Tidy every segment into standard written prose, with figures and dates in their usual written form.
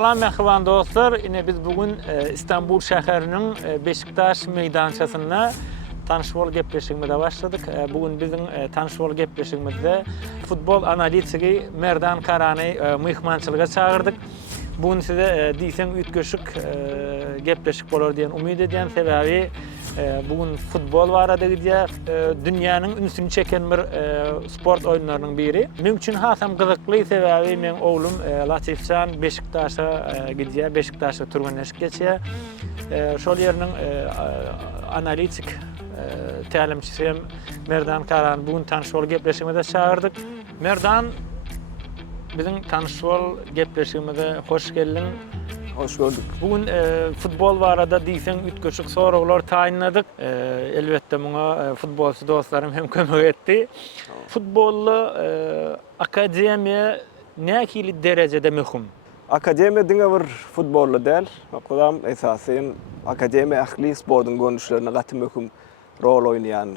Salam mehriban dostlar. Yine biz bugün İstanbul şäheriniň Beşiktaş meydançasynda tanış bol gepleşigimizde başladık. Bugün bizim tanış bol gepleşigimizde futbol analitigi Merdan Karany myhmançylyga çağırdyk. Bugün size diýsem ütgeşik gepleşik bolar diýen umyd edýän sebäbi bugün futbol barada gidýär. Dünýäniň ünsüni çeken bir sport oýunlarynyň biri. Men üçin hasam gyzykly sebäbi men oglum Latifcan Beşiktaşa gidýär, Beşiktaşa turgunleşip geçýär. Şol ýeriniň analitik tälimçisi hem Merdan Karan bugün tanış bol gepleşigimize çağırdyk. Merdan, bizim tanış bol gepleşigimize hoş geldin. Hoş gördük. Bugün futbol barada diýsen ütgeşik soraglar taýinladyk. Elbetde muňa futbolçy dostlarym hem kömek etdi. Futbollu akademiýa näkili derejede möhüm? Akademiýa diňe bir futbollu däl. Okudam esasyn akademiýa ähli sportyň görnüşlerine gaty möhüm rol oýnaýan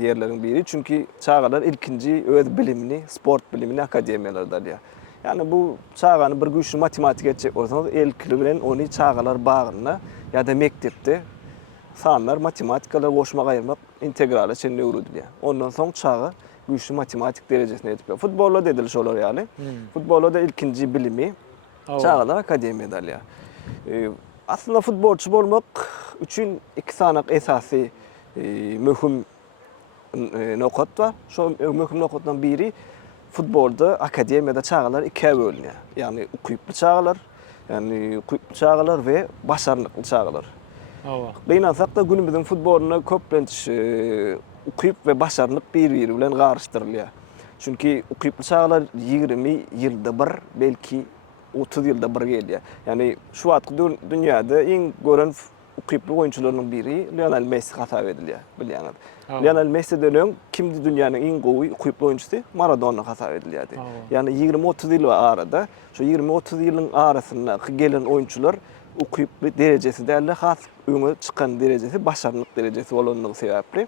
ýerleriň biri. Çünki çağalar ilkinji öz bilimini, sport bilimini akademiýalarda alýar. Yani bu çağany bir güýçlü matematik etjek bolsaňyz elkili bilen ony çağalar bagyna ýa-da mektepde sanlar matematikalar goşmak aýyrmak integrala çenli öwrüdilýär. Ondan soň çağı güýçlü matematik derejesine ýetip. Futbolda dedil şolar ýaly. Futbolda ilkinji bilimi çağalar akademiýada alýar. Aslında futbolçu bolmak üçin iki sanak esasy möhüm nokat bar. Şo möhüm nokatdan biri futbolda akademiyada çağalar ikiye bölünýär. Yani ukuyuplu çağalar, yani ukuyuplu çağalar ve başarılıklı çağalar. Beýnansak da günümizin futboluna köplenç ukuyup ve başarılık bir-biri bilen garşdyrylýar. Çünki ukuyuplu çağalar 20 ýylda bir, belki 30 ýylda bir gelýär. Yani şu wagtky dünýäde iň gören ukuyuplu oýunçylarynyň biri Lionel Messi hasap edilýär, bilýäňiz. Lionel Messi'den öň kimdi dünýäniň iň gowy ukuyuplu oýunçysy? Maradona hasap edilýärdi. Yani 20-30 ýyl arada, şu 20-30 ýylyň arasynda gelen oýunçylar ukuyuplu derejesi däl has öňe çykan derejesi, başarlyk derejesi bolanlygy sebäpli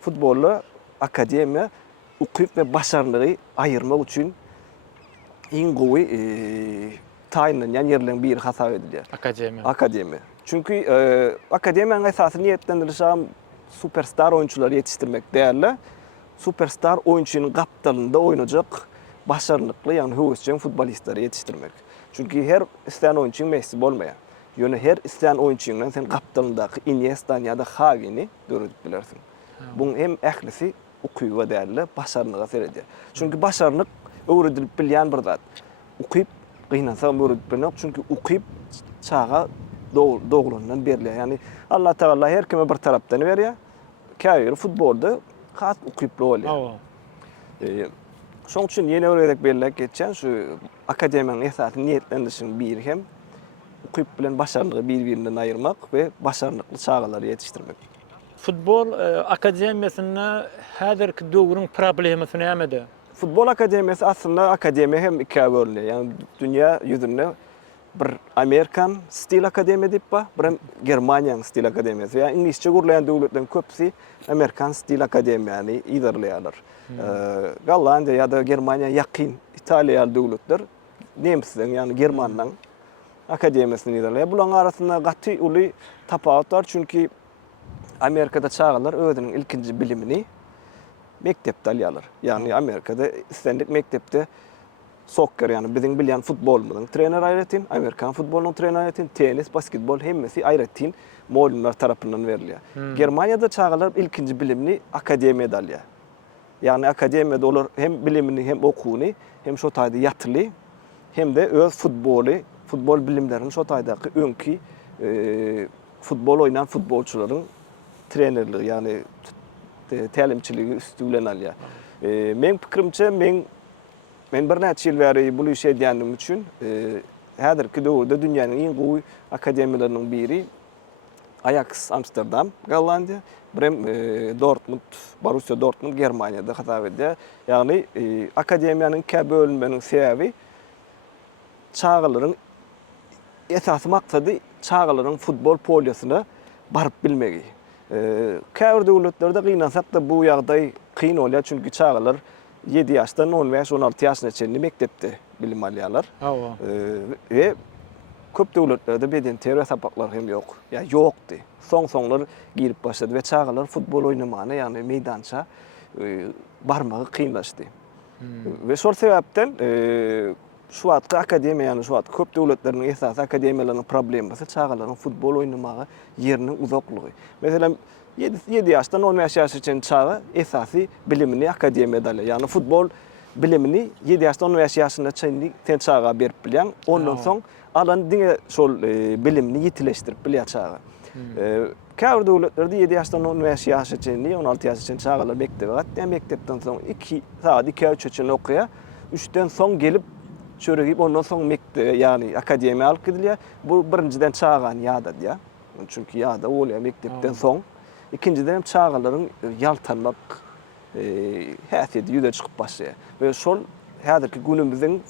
futbolda akademiýa ukuyup we başarlygy aýyrmak üçin iň gowy taýinlenýän ýerleriň biri hasap edilýär. Akademiýa. Çünkü akademiýanyň esasy niýetlendirişi superstar oýunçulary ýetişdirmek däl. Superstar oýunçunyň gapdalynda oýnajak başarlykly, ýani höwüsçen futbolistleri ýetişdirmek. Çünkü her isleýän oýunçu Messi bolmaýar. Ýöne her isleýän oýunçuňdan sen gapdalyndaky Iniesta ýa-da Xavi'ni görüp bilersiň. Buň hem ählisi ukuyuwa däl, başarlyga seredýär. Çünkü başarlyk öwredilip bilýän bir zat. Ukuyup gynansa öwredip bilmek, çünkü ukuyup çağa doğulundan berilýär. Yani Allah Teala her kime bir tarapdan berýär. Käýür futbolda has ukuyuplu bolýar. Şoň üçin ýene öwredip berilek geçen şu akademiýanyň esasy niýetlendirişiniň biri hem ukuyup bilen başarlygy bir-birinden aýyrmak we başarlykly çağalary ýetişdirmek. Futbol akademiýasyna häzirki döwrüň problemisi näme? Futbol akademiýasy aslında akademiýa hem ikiye bölünýär. Yani dünýä ýüzünde bir Amerikan stil akademiýa diýip bar, bir Germaniýanyň stil akademiýasy. Ýa ingilisçe gurlayan döwletlerin köpsi Amerikan stil akademiýany ýerleýärler. Gollandiýa ýa-da Germaniýa ýakyn Italiýa döwletler nemsiň, ýani Germanyň akademiýasyny ýerleýär. Bularň arasynda gaty uly tapawut bar, çünki Amerikada çağalar özüniň ilkinji bilimini mektepde alýarlar. Yani Amerikada istendik mektepde soccer, yani biziň bilýän futbolumyň trener aýratyn, Amerikan futbolunyň trener aýratyn, tenis, basketbol hemmesi aýratyn moýlunlar tarapyndan berilýär. Germaniýada çağalar ilkinji bilimini akademiýada alýar. Yani akademiýada olar hem bilimini hem okuwuny hem şo taýda ýatyly hem de öz futbol bilimlerini şo taýdaky öňki futbol oýnan futbolçularyň trenerligi, yani tälimçiligi üstünden alýar. Men pikirimçe men bir näçe ýyl bäri bu işe edýänim üçin häzirki döwürde dünýäniň iň gowy akademiýalarynyň biri Ajax Amsterdam, Gollandiýa, birem Dortmund, Borussia Dortmund Germaniýada hasap edýär. Ýagny akademiýanyň kä bölünmeniň sebäbi çağalaryň esasy maksady çağalaryň futbol poliýasyna baryp bilmegi. Käbir döwletlerde gynansak da bu ýagdaý kyn bolýar, çünki çağalar 7 ýaşdan 15-16 ýaşyna çenli mektepde bilim alýarlar. We köp döwletlerde beden terör sapaklar hem yok. Ya yokdy. Soňlar girip başlady we çağalar futbol oynamany, yani meydança barmagy kynlaşdy. Ve şol sebäpden şu wagtda akademiýa, ýani şu wagt köp döwletleriniň esasy akademiýalarynyň problemi bolsa çağalaryň futbol oynamagy ýeriniň uzaklygy. Meselem 7 ýaşdan 10 ýaşaşyň çağı esasy bilimini akademiýada alýar. Ýani futbol bilimini 7 ýaşdan 10 ýaşyna çaýny ten çağa berip bilýän, ondan soň alan diňe şol bilimini ýitileşdirip bilýär çağı. Käbir döwletlerde 7 ýaşdan 10 ýaşaçyn, 16 ýaşaçyn çağalar mektebe gatdy. Mektepden soň 2 saat 2 üçin okuýar. 3den soň gelip çöregip ondan soň mektebe, ýani akademiýa alyp gidilýär. Bu birinciden çağan ýada diýär. Çünki ýada bolýar mektepden soň. İkinciden hem çağalaryň ýaltanmak häsiýeti ýüze çykyp başlaýar. We şol häzirki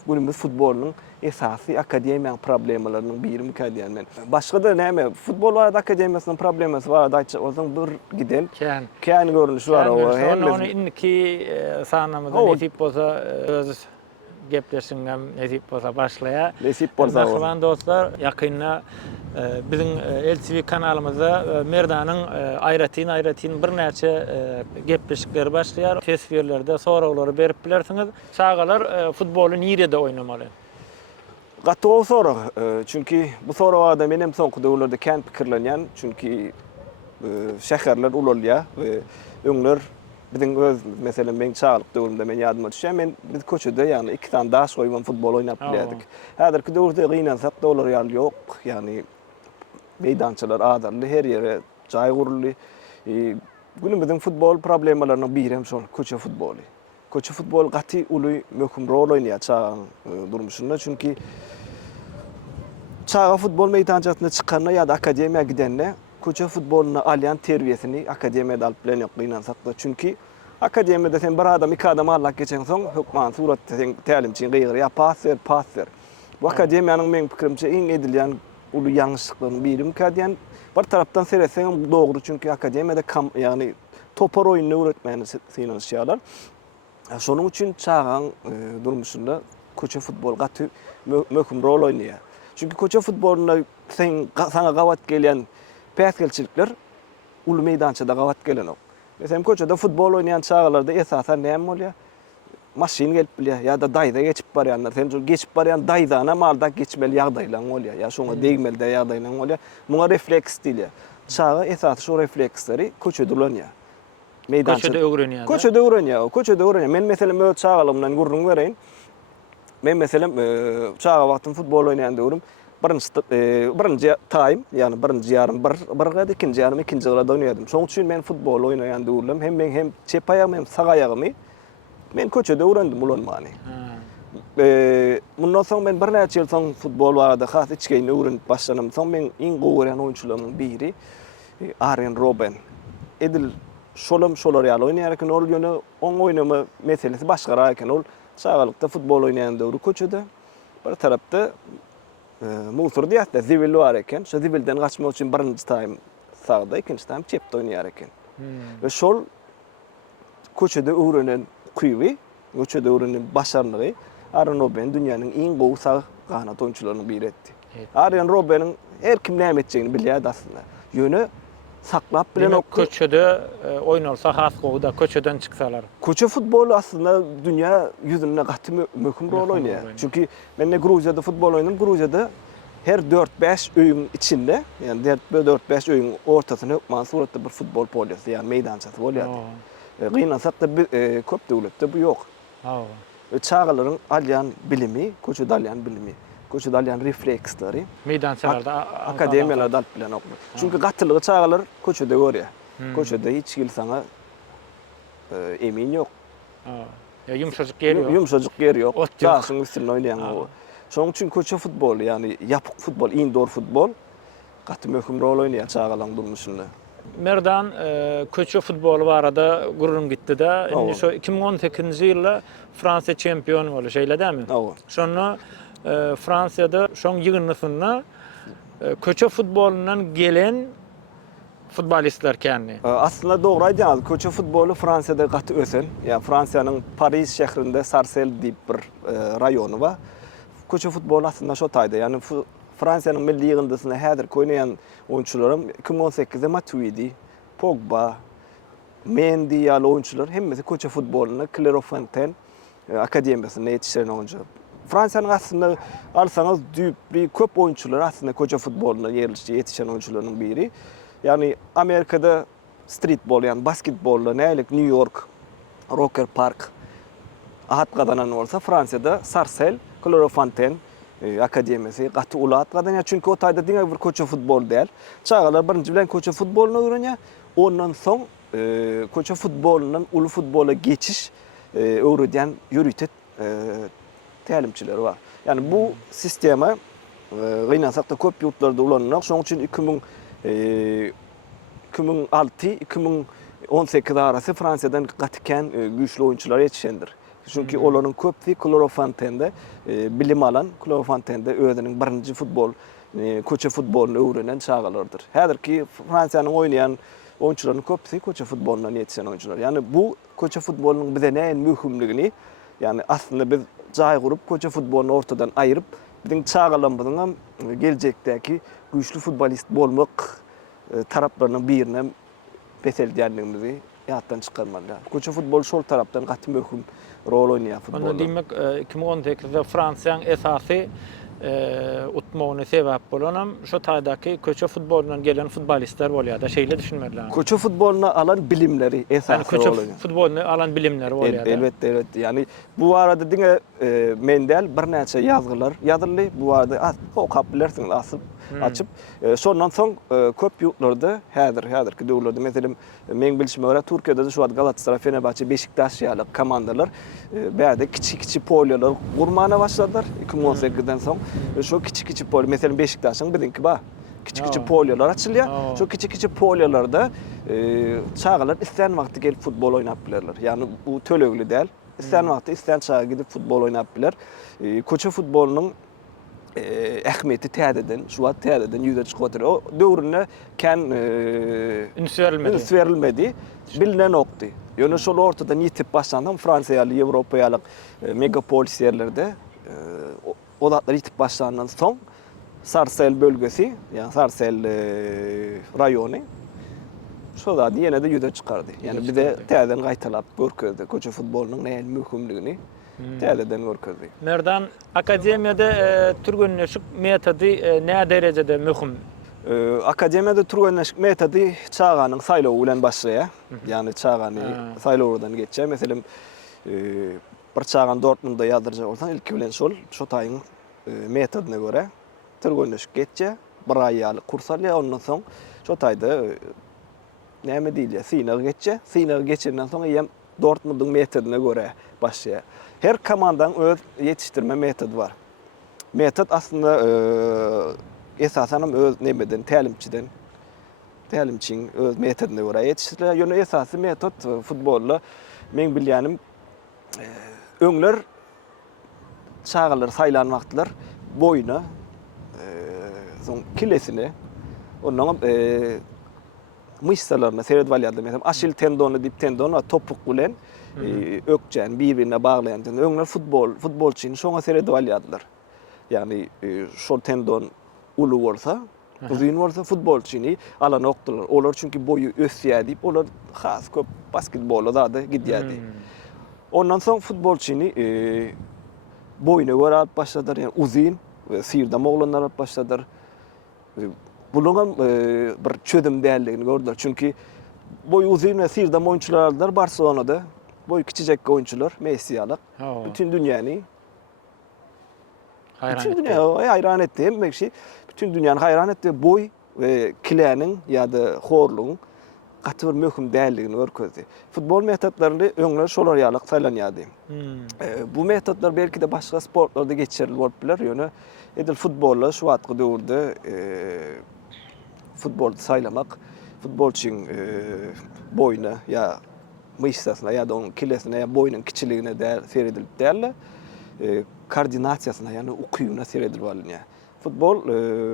günümüz futbolunyň esasy akademiýa problemlarynyň biri diýen men. Başga da näme? Futbol barada akademiýasynyň problemasy bar daýça olsaň bir giden kän görünüşi bar. Onu indiki sanamyzda nesip bolsa öz gepleşiňem nesip bolsa başlaýar. Nesip bolsa. Merhaban dostlar, ýakynda bizim LTV kanalymyzda Merdanyň aýratyn bir näçe gepleşikleri başlaýar. Tesbirlerde soraglary berip bilersiňiz. Çağalar futbolu nirede oynamaly? Gaty sorak. Çünki bu soragda menem soňky döwürlerde kän pikirlenýän. Çünki şäherler ulalýar we öňler bizim öz meselem men çağalyk döwrümde men ýadyma düşýär. Men biz köçede, ýani 2 tane daş goýup futbol oynap bilýärdik. Häzirki döwürde gynansak da olar ýaly ýok. Ýani meydançalar adarly, her ýere jaý guruldy. Günümizde futbol problemlarynyň biri hem şol köçe futbolu. Köçe futbol gaty uly möhüm rol oynayar çağın durmuşunda. Çünki çağa futbol meydançasyna çykanda ýa-da akademiýa gidende köçe futboluny alýan terbiýesini akademiýada alyp bilen gynansak da. Çünki akademiýada sen bir adam, 2 adam allak geçen soň hökman suratda sen tälimçi gyýyr, ya pas ver. Bu akademiýanyň men pikirimçe iň edilýän uly ýalňyşlyklaryň biri diýen. Bir tarapdan seretseň dogry, çünki akademiýada ýani topar oýuny öwretmäni synanýarlar. Şonuň üçin çağın durmuşunda köçe futbol gaty möhüm rol oynayar. Çünki köçe futboluna sana gawat gelýän päsgelçilikler uly meydançada gawat gelen ok. Meselem köçede futbol oynayan çağlarda esasen näme bolýar? Maşin gelip bilýär ýa-da daýda geçip barýanlar. Sen geçip barýan daýdana malda geçmeli ýagdaýlar bolýar. Ya şoňa degmeli ýagdaýlar bolýar. Muňa refleks diýilýär. Çağı esasy şu refleksleri köçede ulanýar. Köçede öwrenýär. Köçede öwrenýär. Men meselem öz çağalymdan gurrun bereýin. Men meselem çağa wagtym futbol oýnaýan döwrüm birinci time, ýani birinci ýarym bir gada, ikinci ýarym ikinci gada oynadym. Şoň üçin men futbol oýnaýan döwrüm hem çep aýagym hem sag aýagymy men köçede öwrendim ulanmany. Mundan soň men bir näçe ýyl soň futbol barada has içgeýini öwrenip başlanym. Soň men iň gowran oýunçularyň biri Arjen Robben. Edil şolar ýaly oynayar eken ol ýöne oň oynama meselesi başgara eken ol çağalykda futbol oynayýan döwrü köçede bir tarapda Musur diýär, zibil bar eken. Şo zibilden gaçmak üçin birinji time sagda, ikinji time çepde oynayar eken. Ve şol köçede öwrenen kuýby, köçede öwrenen başarlygy Arjen Robben dünýäniň iň gowy sag ganat oýunçularynyň biri etdi. Arjen Robben'in her kim näme etjegini bilýärdi aslında. Ýöne saklap bilen ok. Köçede oynalsa has gowda köçeden çyksalar. Köçe futbolu aslında dünya yüzünde gaty möhüm rol oynayar. Çünki men Gruziýada futbol oynadym. Gruziýada her 4-5 öýün içinde, yani 4-5 öýün ortasyna hökman suratda bir futbol poliýasy, yani meydançasy bolýardy. Gynansak da köp döwletde bu ýok. Çağalaryň alýan bilimi, köçede alýan bilimi, köçede alýan refleksleri meydançalarda, akademiýalarda alyp bilen okmy. Çünki gatylygy çağalar köçede görýär. Köçede hiç kim sana emin ýok. Yumşaçyk yer ýok. Yumşaçyk yer ýok. Daşyň üstünde oýnaýan o. Şoň üçin köçe futbol, yani ýapyk futbol, indoor futbol gaty möhüm rol oýnaýar çağalaryň durmuşynda. Merdan köçe futbolu barada gurrun gitdi-de. Indi şo 2018-nji ýylda Fransiýa çempion bolu şeýle dämi? Şonu Fransiyada şoň ýygynlysyna köçe futbolundan gelen futbolistler känni. Aslında dogry aýdýaňyz, köçe futbolu Fransiyada gaty ösen. Ýa Fransiýanyň Paris şäherinde Sarcelles diýip bir raýony bar. Köçe futbolu aslında şo taýda, ýani Fransiýanyň milli ýygyndysyna häzir oýnaýan oyunçularym 2018-de Matuidi, Pogba, Mendy ýaly oyunçular hemmesi köçe futboluna Clairefontaine akademiýasyna ýetişen oyunçular. Fransiýanyň aslında alsaňyz bir köp oyunçular aslında köçe futboluna ýetişen oyunçularyň biri. Yani Amerikada streetball yani basketbolla nälik New York, Rocker Park ahat gadanan bolsa Fransiyada Sarcelles, Clairefontaine akademiýasy gaty ulat gadanýar çünki o taýda diňe bir köçe futbol däl. Çağalar birinji bilen köçe futboluna öwrenýär. Ondan soň köçe futbolundan ulu futbola geçiş öwredýän ýürütet tälimçiler bar. Yani bu sistema gynansak da köp ýurtlarda ulanýar. Şoň üçin 2006-2018 arasy Fransiýadan gatyken güýçli oyunçular ýetişendir. Çünki olaryň köpsi Clairefontaine'de bilim alan, Clairefontaine'de özüniň birinji futbol, köçe futboluny öwrenen çağalardyr. Häzirki Fransiýanyň oýnaýan oyunçularyň köpsi köçe futbolundan ýetişen oyunçular. Yani bu köçe futbolunyň bize näme möhümligini, yani aslında biz jaý gurup köçe futboluny ortadan aýryp, biziň çağalarymyzyň geljekdäki güýçli futbolist bolmak taraplarynyň birine beseldiýänligimizi ýatdan çykarmaly. Köçe futbol şol tarapdan gaty möhüm rol oynayýan futbol. Onu demek 2018-de Fransiýanyň esasy utmagyny sebäp bolanam şo taýdaki köçe futbolundan gelen futbolistler bolýar da şeýle düşünmeliler. Köçe futboluna alan bilimleri esasy Yani köçe rol oynayýar. futbolunu alan bilimleri bolýar da. Elbette. Yani bu arada diňe mendel bir näçe ýazgylar ýazyldy. Bu arada okap bilersiňiz asyp açıp sondan soň köp ýurtlarda häzirki döwürlerde meselem men bilişime görä Türkiýede şu wagt Galatasaray, Fenerbahçe, Beşiktaş ýaly komandalar bäde kiçik polyolar gurmana başladylar 2018-den soň. Şu kiçik polyo meselem Beşiktaşyň bizinki ba kiçik polyolar açylýar. Şu kiçik polyolarda çağalar isleýän wagty gelip futbol oynap bilerler. Yani bu tölegli däl. İsleýän wagty isleýän çağa gidip futbol oynap biler. Köçe futbolunyň ähmiýeti täzeden, şu wagt täzeden ýüze çykyp o döwrüne kän üns berilmedi. Bilinen okdy. Ýöne şol ortadan ýitip başlandan Fransiýa ýaly, Ýewropa ýaly megapolis ýerlerde olatlar ýitip başlandan soň Sarcelles bölgesi, yani Sarcelles rayony şo da ýene de ýüze çykardy. Yani bize täzeden gaýtalap görkezdi köçe futbolunyň näme möhümligini. Täzeden görkezdi. Merdan akademiyada türgünleşik metody näme derejede möhüm? Akademiyada türgünleşik metody çağanyň saýlawy bilen başlaýar. Yani çağany saýlawdan geçýär. Meselem bir çağan Dortmundda ýazdyrjak bolsan ilki bilen şo taýyň metodyna görä türgünleşik geçýär. Bir aýaly kurs alýar, ondan soň şo taýda näme diýilýär? Synaw geçýär. Synaw geçenden soň ýem Dortmundyň metodyna görä başlaýar. Her komandaň öz ýetişdirme metody bar. Metod aslında esasen öz nemeden, tälimçiň öz metodyna görä ýetişdirilýär. Ýöne esasy metod futbolda men bilýänim öňler çağalar saýlan wagtlar boyuna soň kilesini ondan mышцаларына seredip alýarlar. Meselem aşil tendonu dip tendonu topuk bilen ökçän bir-birine baglaýan. Öňler futbolçyny şoňa seredip alýarlar. Yani şol tendon ulu bolsa, uzun bolsa futbolçyny alan okdylar. Olar çünki boyu ösýär dip olar has köp basketbolda da gidýärdi. Ondan soň futbolçyny boyuna görä alyp başladylar. Yani uzun we sirdam oglanlar alyp başladylar. Bunun bir çözüm däldigini gördüler. Çünki boy uzun we sirdam oyunçular aldylar Barcelona'da. Boy kiçijek oyunçular, Messi ýaly. Bütün dünýäni hayran etdi. Hemmesi bütün dünýäni hayran etdi. Boy we kiläniň ýa-da horlugyň gaty bir möhüm däldigini görkezdi. Futbol metodlaryny öňler şolar ýaly saýlanýardy. Bu metodlar belki de başga sportlarda geçerli bolup biler. Ýöne edil futbolla şu wagtky döwürde futbol saýlamak, futbolçyň boyuna ýa mышцасына ýa-da onun kilesine ýa boyunun kiçiligine seredilip däl, koordinasiýasyna ýani ukyýuna seredilip alınýar. Futbol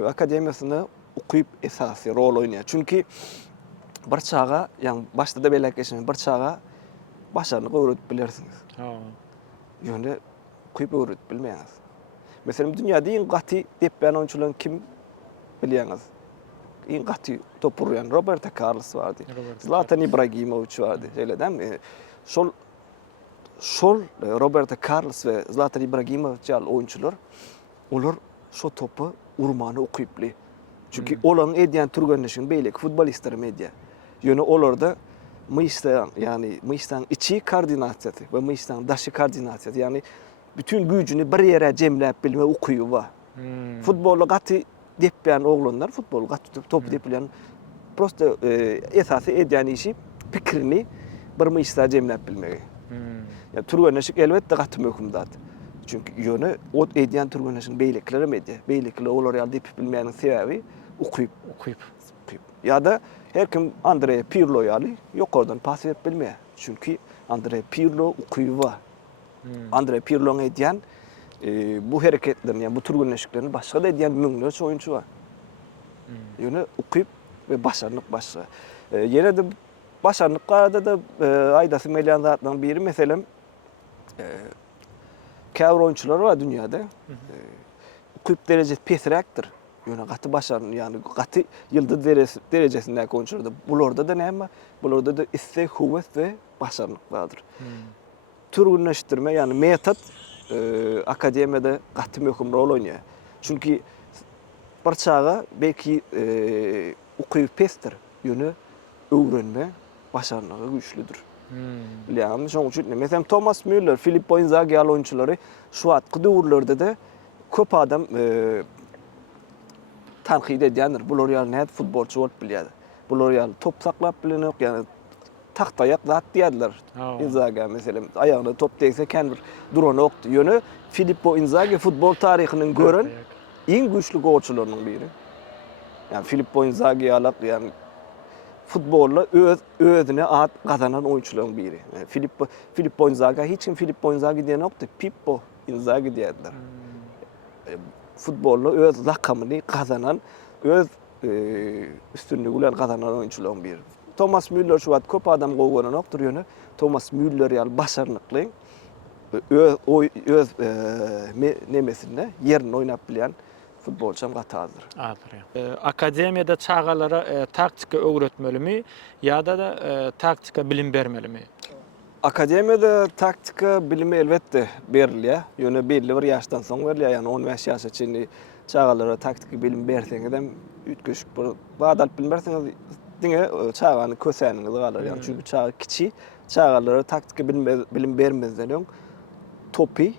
akademiýasyny ukyp esasy rol oynayar. Çünki bir çağa, ýani başda da belek geçen bir çağa başarny öwredip bilersiňiz. Ýöne ukyp öwredip bilmeýäňiz. Mesela dünyada en gaty depben oyuncuların kim bilýäňiz? En gaty top urýan Roberto Carlos vardy. Zlatan Ibrahimovic vardy. Öyle değil mi? Şol Roberto Carlos ve Zlatan Ibrahimovic ýaly oyuncular olar şo topu urmany ukyply. Çünki olaryň edýän türgenleşiň beýleki futbolistler media. Ýöne olarda mıystan içi koordinasiýasy we mıystan daşy koordinasiýasy, ýani bütün güýjüni bir ýere jemläp bilme ukuýu bar. Futbolda gaty depýän oglanlar, futbol gaty top depýän prosta esasy edýän işi pikirini bir mıysda jemläp bilmegi. Ya türgenleşik elbetde gaty möhümdat. Çünki ýöne o edýän türgenleşiň beýlekleri media. Beýlekler olar ýaly dep bilmeýän sebäbi ukuýup. Ya da her kim Andrea Pirlo ýaly ýokardan pas berip bilmeýär. Çünki Andrea Pirlo ukuýu bar. Andrea Pirlo'nun edýän bu hereketlerini, yani bu türgenleşiklerini başga da edýän müňlerçe oyunçu bar. Ýöne ukuýup we başarlyk başga. Ýene de başarlyklarda da aýdasy melyanlardan biri meselem käwr oyunçular bar dünýäde. Ukuýup derejesi pesräkdir. Ýöne gaty başarly, ýani gaty ýyldız derejesindäki oyunçularda bularda da näme? Bularda da istek, howes we başarlyk bardyr. Türgenleşdirme, ýani metod akademiyada gaty möhüm rol oynayar. Çünki bir çağa belki ukuýup pesdir. Ýöne öwrenme başarlygy güýçlüdür. Bilýärmi? Şoň üçin mesela Thomas Müller, Filippo Inzaghi ýaly oyunçulary şu atky döwürlerde de köp adam tanqid edýändir. Bular ýaly näde futbolçu bolup bilýär. Bular ýaly top saklap bilenok, ýani taktayak zat diýerler. Inzaghi mesela aýagyna top değse kän bir duran okdy. Ýöne Filippo Inzaghi futbol taryhynyň gören en güýçlü golçularynyň biri. Yani Filippo Inzaghi ýaly futbolla özüne at kazanan oyuncuların biri. Yani Filippo Inzaghi, hiç kim Filippo Inzaghi diyen yoktu. Pippo Inzaghi diýerler. Futbolla öz lakamyny kazanan, öz üstünlüğü bilen kazanan oyuncuların biri. Thomas Müller şu wagt köp adam goýgany nokdur ýöne. Thomas Müller ýaly başarlykly, öz nemesinde yerini oynap bilýän futbolçam gaty azdyr. Akademiyada çağalara taktika öwretmelimi ýa-da taktika bilim bermelimi? Akademiyada taktika bilimi elbetde berilýär. Ýöne belli bir ýaşdan soň berilýär. Ýani 15 ýaşa çenli çağalara taktika bilim berseňiz hem ütgeşik bir badal bilim berseňiz diňe çağany kösäniňiz galar. Ýani çünki çağa kiçi, çağalara taktika bilim bermezden öň topi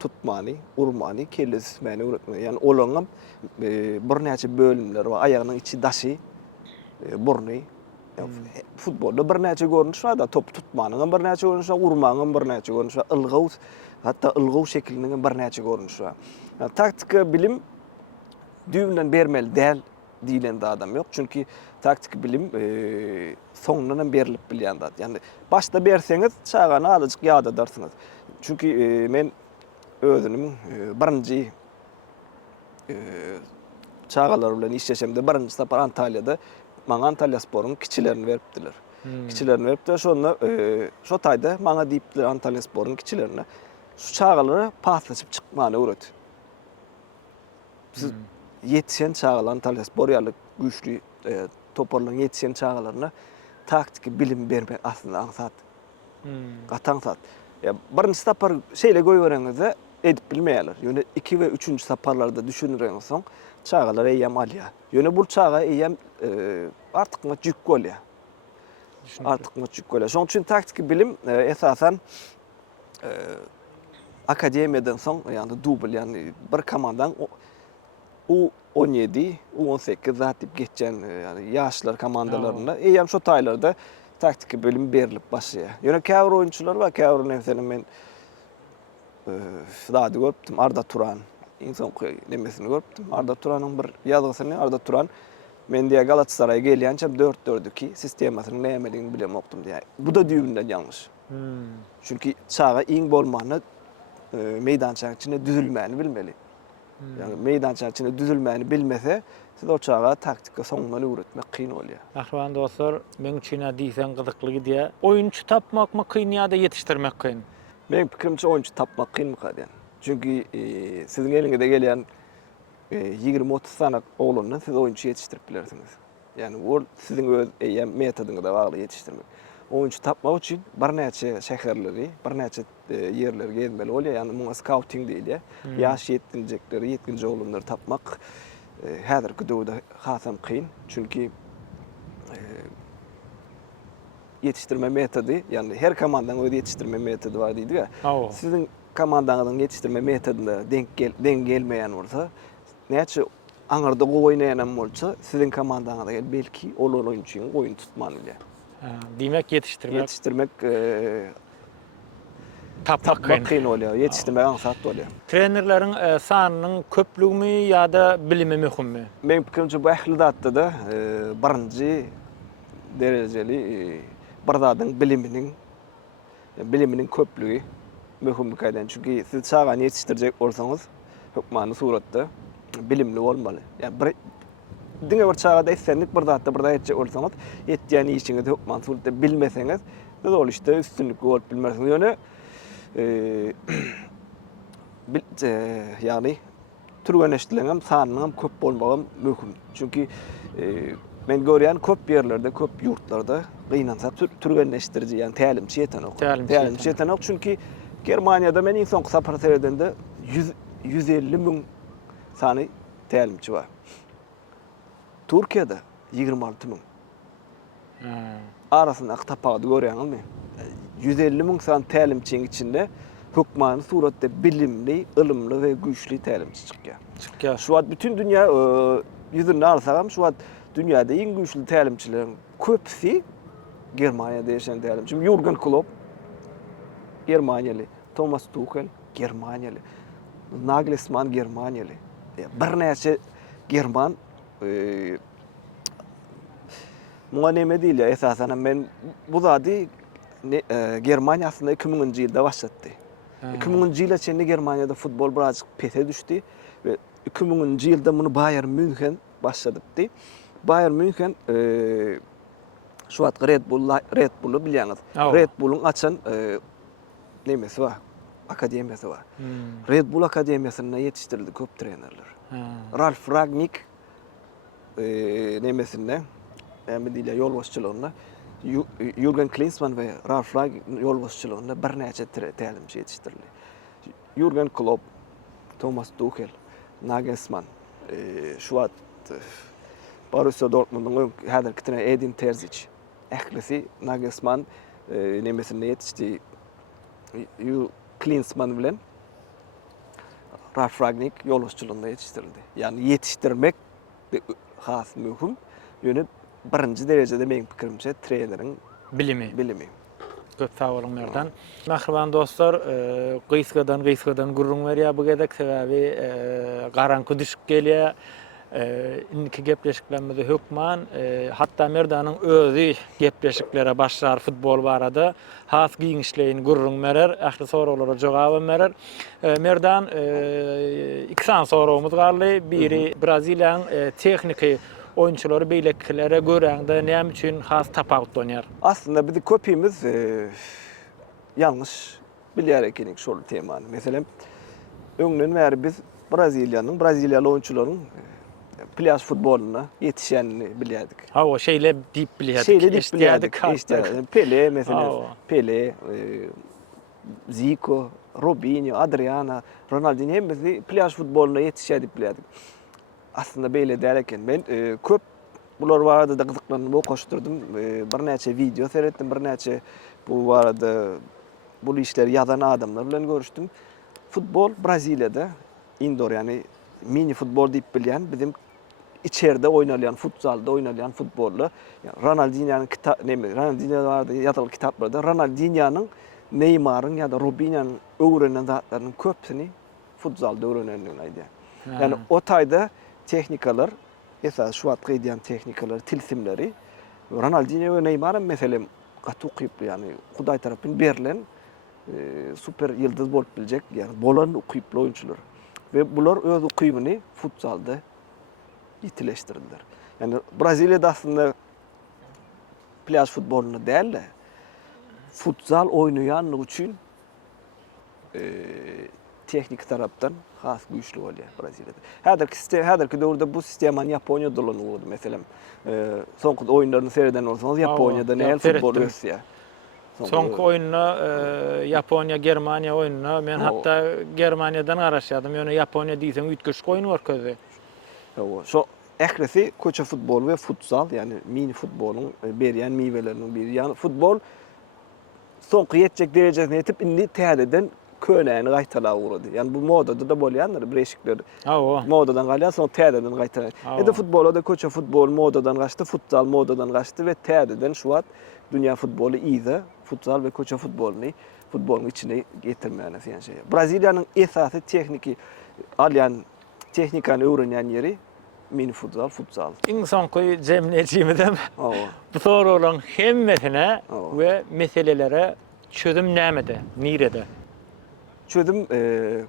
tutmany, urmany, kellesmäni öwretmeli. Yani olaňam bir näçe bölümler bar. Aýagynyň içi daşy, burny. Futbolda bir näçe görnüş bar da top tutmanyň bir näçe görnüş bar, urmanyň bir näçe görnüş bar, ılgaw, hatda ılgaw şekiliniň bir näçe görnüş bar. Taktika bilim düýünden bermeli däl diýilende adam ýok. Çünki taktik bilim soňundan berilip bilýän zat. Yani başda berseňiz çağany alyjyk ýad edersiňiz. Çünki men özüniň birinji çağalar bilen işleşemde birinji sapar Antalya'da maňa Antalya Spor'un kiçilerini beripdiler. Kiçilerini beripdiler. Şonda şo taýda maňa diýipdiler Antalya Spor'un kiçilerine şu çağalara paslaşyp çykmany öwret. Siz yetişen çağalar Antalya Spor ýaly güýçlü toparlanan yetişen çağalarına taktik bilim bermek aslında aňsat. Gataňsat. Ya birinji sapar şeýle goýbereňizde edip bilmeýärler. Ýöne 2 we 3-nji saparlarda düşünýäň soň çağalar eýem alýar. Ýöne bu çağa eýem artyk juk bolýar. Artyk juk bolýar. Şoň üçin taktik bilim esasen akademiýadan soň ýani dubl, ýani bir komandaň U17, U18 zat diýip geçen ýani ýaşlar komandalaryna eýem şo taýlarda taktik bilim berilip başlaýar. Ýöne käwr oyunçular bar, käwr mesela men Dady görüpdim, Arda Turan. En soňky nemesini görüpdim. Arda Turan'yň bir ýazgysyny, Arda Turan men diýe Galatasaray'a gelýänçe 4-4-2 sistemasynyň nämeligini bilemokdum diýär. Bu da düýünden ýalňyş. Çünki çağa iň bolmany meýdançaň içinde düzülmäni bilmeli. Yani meýdançaň içinde düzülmäni bilmese, siz o çağa taktika soňundan öwretmek kyn bolýar. Ahwan dostlar, men üçin diýsen gyzyklygy diýe, oyunçu tapmak mı kyn ýa-da ýetişdirmek kyn? Benim pikirimçe oyuncu tapmak kyn mı kadar? Çünkü sizin elinize gelen 20-30 sanak oğlundan siz oyuncu yetiştirip bilersiniz. Yani o sizin öz metoduna da bağlı yetiştirmek. Oyuncu tapmak için bir neçe şehirleri, bir neçe yerleri gezmeli oluyor. Yani buna scouting değil ya. Yaş yetkinecekleri, yetkince oğlunları tapmak hazırki döwürde hasam kıyın. Çünkü yetiştirme metodu, yani her komandanın öz yetiştirme metodu var deydi ya. Sizin komandanızın yetiştirme metoduna denk gelmeyen olsa, näçe aňyrda goýnaýan bolsa, sizin komandaňyza belki ol oyunçuň oyun tutman ile. Demek yetiştirmek tapmak kyn bolýar, yetiştirmek aňsat bolýar. Trenerlerin sanynyň köplügimi ýa-da bilimi möhümmi? Men pikirimçe bu ähli zatda da birinji derejeli bir zadyň biliminiň köplügi möhümlik eden. Çünki siz çağany yetiştirjek bolsaňyz, hökmany suratda bilimli bolmaly. Yani diňe bir çağda islendik bir zatda bir da etjek bolsaňyz, etýän işiňizi hökmany suratda bilmeseňiz, siz ol işte üstünlükli bolup bilmersiňiz. Ýöne yani türgeneşdileňem sanynyň köp bolmagam möhüm. Çünki men görýän köp ýerlerde, köp ýurtlarda gynansa türgeneşdiriji, yani tälimçi ýetenek. Tälimçi ýetenek çünki Germaniýada men iň soňky sapar seredende 150 000 sany tälimçi bar. Türkiýede 26 000. Arasynda tapady görýäňizmi? 150 000 san tälimçiň içinde hökmany suratda bilimli, ılımlı ve güýçli tälimçi çykýar. Şu an bütün dünýä ýüzünde alsam, şu an dünýäde iň güýçli tälimçileriň köpsi Germaniýada ýaşaýan tälimçi. Jürgen Klopp Germaniýaly, Thomas Tuchel Germaniýaly, Nagelsmann Germaniýaly. Bir näçe German muňa näme diýilýär esasen men bu zady Germaniýa aslında 2000-nji ýylda başlatdy. 2000-nji ýyla çenli Germaniýada futbol birazjyk pete düşdi ve 2000-nji ýylda muny Bayern München başladypdy. Bayern München şu wagt Red Bull'u bilýäňiz. Red Bull'un açan nemesi var? Akademiyası var. Red Bull Akademiyasyna yetiştirildi köp trenerler. Ralf Rangnick nemesinde diýilýär ýol başçylygynda Jürgen Klinsmann ve Ralf Rangnick ýol başçylygynda bir näçe tälimçi yetiştirildi. Jürgen Klopp, Thomas Tuchel, Nagelsmann, şu wagt Borussia Dortmund'un häzirki trener Edin Terzic. Ählisi Nagelsmann nemesinde yetişdi. Klinsmann bilen Ralf Rangnick ýol başçylygynda yetiştirildi. Yani yetiştirmek has möhüm. Ýöne birinji derejede meň pikirimçe treneriň bilimi. Köp sag bolun Merdan. Mahriban dostlar, gysgadan gurrun berýär bu gedek sebäbi garanky düşüp gelýär. Indiki gepleşiklerimizi hökman, hatta Merdanyň özü gepleşiklere başlar futbol barada, has giňişleýin gurrun berer, ähli soralara jogap berer. Merdan, iki san sorawymyz garly. Biri Braziliýanyň tekniki oyunçulary beýleklere göräňde näme üçin has tapagut oýnar? Aslında bizi köpimiz yanlış bilýär ekenik şol temany. Meselem, öňden bäri biz Braziliýaly oyunçularyň pляж futboluna yetişenini bilýärdik. O şeýle diýip bilýärdik. Pelé mesela, Pelé, Zico, Robinho, Adriana, Ronaldinho hemmesi pляж futboluna yetişýär diýip bilýärdik. Aslında beýle däl eken. Men köp bular barada da gyzyklanıp okaşdyrdym. Bir näçe video seretdim, bir näçe bu barada bu işleri ýazan adamlar bilen görüşdüm. Futbol Braziliýada indoor, yani mini futbol diýip bilýän bizim içeride oynalayan, futsalda oynalayan futbolla. Yani Ronaldinho'nun Ronaldinho vardı yatılı kitaplarda. Ronaldinho'nun, Neymar'ın ya da Robinho'nun öğrenen zatlarının köpsini futsalda öğrenenliğinaydı. Yani o tayda teknikalar, esas şu wagt giydiyen teknikalar, tilsimleri, Ronaldinho ve Neymar'ın mesela katı okuyuplu, yani Huday tarafından berilen süper yıldız bolup bilecek, yani bolan okuyuplu oyuncular. Ve bular öz okuyumunu futsalda yitileştirdiler. Yani Brazilya'da aslında pляж futbolunu değil de futsal oynayanlık için teknik tarapdan has güýçli bolýar Brazilyada. Häzirki döwürde bu sistemany Ýaponiýa dolanypdy meselem. Soňky oýunlaryny sereden bolsaňyz Ýaponiýada näme futbol ösýär. Soňky oýuny Ýaponiýa, Germaniýa oýuny men hatda Germaniýadan garaşýardym. Ýöne Ýaponiýa diýseň üýtgeçlik oýun görkezdi. Şo ählisi köçe futbol ve futsal yani mini futbolun berýän miwelerinden biri. Yani futbol soňky ýetjek derejesine ýetip indi täzeden könäni gaýtala urady. Yani bu modada da bolýanlar bileşikler. Modadan galýar, soň täzeden gaýtala. Ede futbolda da köçe futbol modadan gaçdy, futsal modadan gaçdy ve täzeden şu wagt dünýä futbolu iýde, futsal ve köçe futbolun içine getirmäne diýen şey. Braziliýanyň esasy tekniki alýan teknikany öwrenýän ýeri mini futsal. Iň soňky jemleýijimizem bu soralan hemmesine we meselelere çözüm nämede, nirede? Çözüm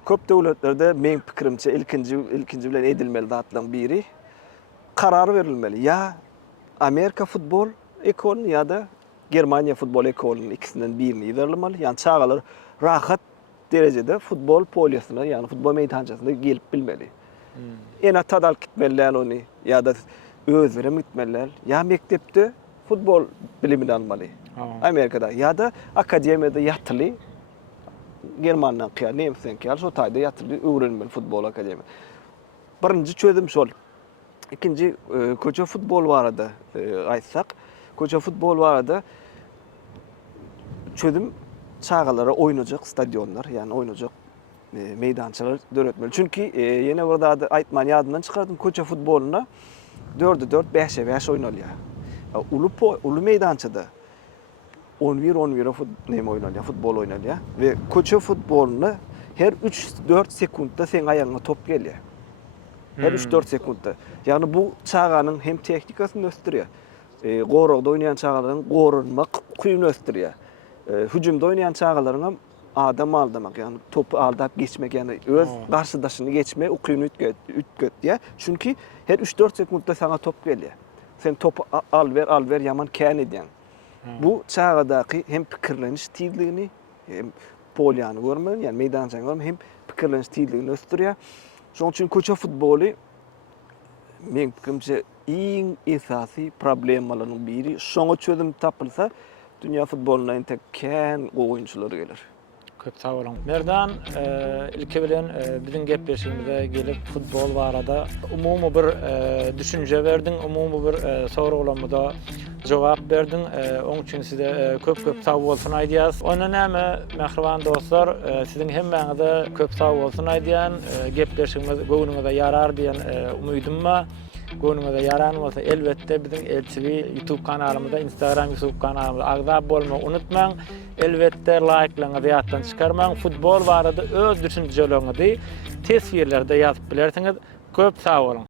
köp döwletlerde men pikirimçe ilkinji bilen edilmeli zatlaryň biri karar berilmeli. Ya Amerika futbol ekolunu ya da Germaniýa futbol ekolunun ikisinden birini ýerlemeli. Yani çağalar rahat derecede futbol poliýasyna, yani futbol meýdançasyna gelip bilmeli. Ene tadal gitmeliler onu ya da özlere gitmeliler. Ya mektepde futbol bilimini almalı. Amerika'da ya da akademiyada yatılı. Germandan kıyar, Nemsen kıyar, so tayda yatılı öğrenmeli futbol akademi. Birinci çözüm şol. İkinci köçe futbol barada aýtsak, köçe futbol barada çözüm çağalara oynayacak stadionlar, yani oynayacak meydançalar döretmeli. Çünkü yine burada aýtman ýadyndan çykardım köçe futboluna 4-4, 5-5 oynalýar. Ulu meydançada 11 futbol oynalýar ve köçe futboluna her 3-4 sekundda sen aýagyna top gelýär. Her 3-4 sekundda. Yani bu çağanın hem teknikasyny östürýär. Goragda oýnaýan çağalaryň gorunmak kuýuny östürýär. Hüjümde oýnaýan çağalaryň adam aldamak, yani topu aldap geçmek, yani öz karşıdaşını geçme, o kuýuny ütgetýär. Çünkü her 3-4 sekundda sana top gelýär. Sen topu al ver yaman kän edýän. Bu çağadaky hem pikirleniş tizligini hem poliýany görmeli, yani meydançany görmeli, hem pikirleniş tizligini östürýär. Şoň üçin köçe futbolu men pikirimçe iň esasy problemalaryň biri. Şoňa çözüm tapylsa dünýä futboluna entek kän oýunçular gelir. Köp sağ olun. Merdan ilki bilen bizim gepleşigimize gelip futbol barada umumy bir düşünje berdin, umumy bir soraglamaga jogap berdin. Oň üçin size köp sağ bolsun aýdýas. Ona näme mehriban dostlar, sizin hemmäňize köp sağ bolsun aýdýan, gepleşigimiz göwnüňize ýarar diýen umydym var. Göwnüňize ýaran bolsa elbetde bizim LTV YouTube kanalymyzda, Instagram YouTube kanalymyzda agzap bolmagy unutmaň. Elbetde like'laňyzy ýatdan çykarmaň. Futbol barada öz düşünjeleňizi tesbirlerde ýazyp bilersiňiz. Köp sağ olun.